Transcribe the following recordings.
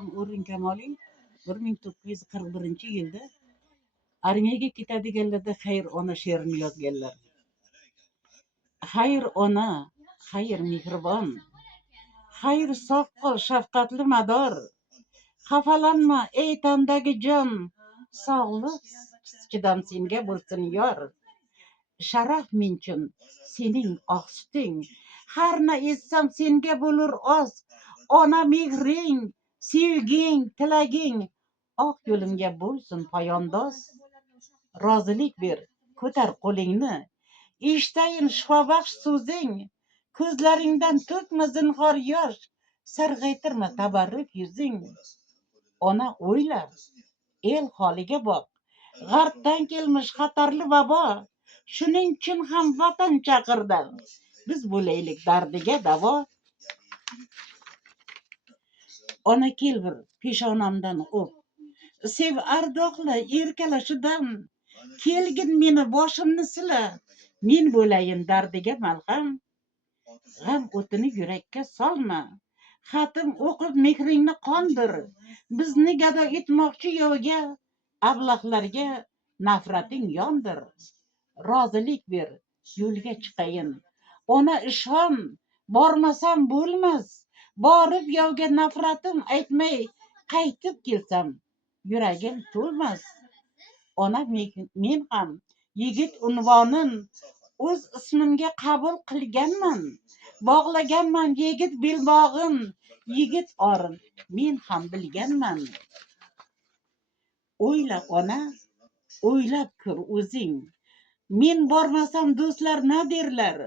ham O'rin Kamoliy 1941-yilda armiyaga ketadiganlarda Xayr ona she'rini yozganlar. Xayr ona, xayr mehribon, xayr soqqol shafqatli mador, xafalanma ey tandagi jon, sog'lik chidam senga bo'lsin yor. Sharaf menchun sening oq suting, har na etsam senga bo'lur oz. Ona mehring, sevging, tilaging oq yo'limga bo'lsin poyandoz. Rozilik ber, ko'tar qo'lingni, eshitayin shifobaxsh so'zing. Ko'zlaringdan to'kma zinhor yosh, sarg'aytirma tabarruk yuzing. Ona o'yla, el holiga boq, g'arbdan kelmish xatarli vabo. Shuning uchun ham vatan chaqirdi, biz bo'laylik dardiga davo. Ona kel bir peshonamdan o'p, sev ardoqla erkalashidan. Kelgin meni boshimni sila, men bo'layin dardiga malham. G'am o'tini yurakka solma, xatim o'qib mehringni qondir. Bizni gado etmoqchi yovga, ablahlarga nafrating yondir. Rozilik ber, yo'lga chiqayin, ona ishon, bormasam bo'lmas. Borib yovga nafratim aytmay qaytib kelsam yuragim to'lmas. Ona men ham yigit unvonin o'z ismimga qabul qilganman. Bog'laganman yigit belbog'in, yigit orin men ham bilganman. O'yla ona, o'ylab ko'r o'zing. Men bormasam do'stlar nadirlar?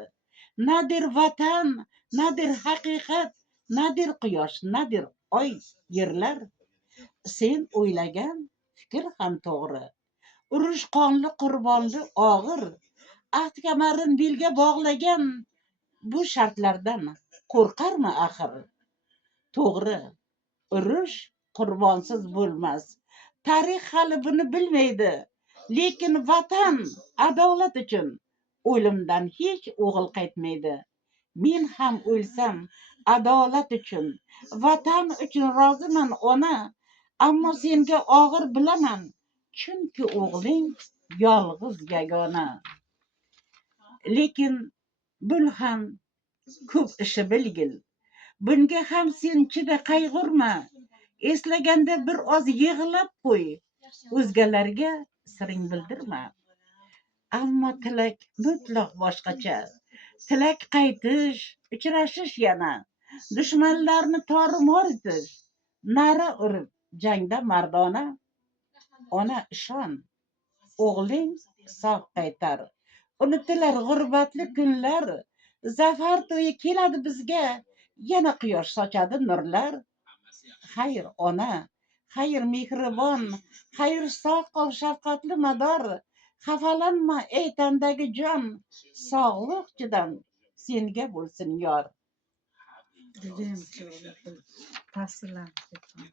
Nadir vatan, nadir haqiqat, nadir quyosh, nadir oy yerlar? Sen o'ylagan fikr ham to'g'ri. Urush qonli, qurbonli, og'ir. Ahd kamarin belga bog'lagan, bu shartlardan qo'rqarmi axir? To'g'ri, urush qurbonsiz bo'lmas. Tarix hali buni bilmaydi. Lekin vatan adolat uchun o'limdan hech o'g'il qaytmaydi. Men ham o'lsam adolat uchun, vatan uchun roziman ona. Ammo senga og'ir bilaman, chunki o'g'ling yolg'iz yagona. Lekin bul ham ko'p ishi bilgil, bunga ham sen chida qayg'urma. Eslaganda bir oz yig'lab qo'y, o'zgalarga siring bildirma. Ammo tilak mutlaq boshqacha. Tilak qaytish, uchrashish yana, dushmanlarni tor-mor etish, nara urib jangda mardona. Ona ishon, o'g'ling sog' qaytar. Unutilar g'urbatli kunlar, zafar to'yi keladi bizga, yana quyosh sochadi nurlar. Xayr ona, xayr mehribon, xayr soqqol shafqatli mador. Xafalanma ey tandagi jon, sog'lik chidam senga bo'lsin yor. Judayam chiroyli ta'sirlanib ketdim.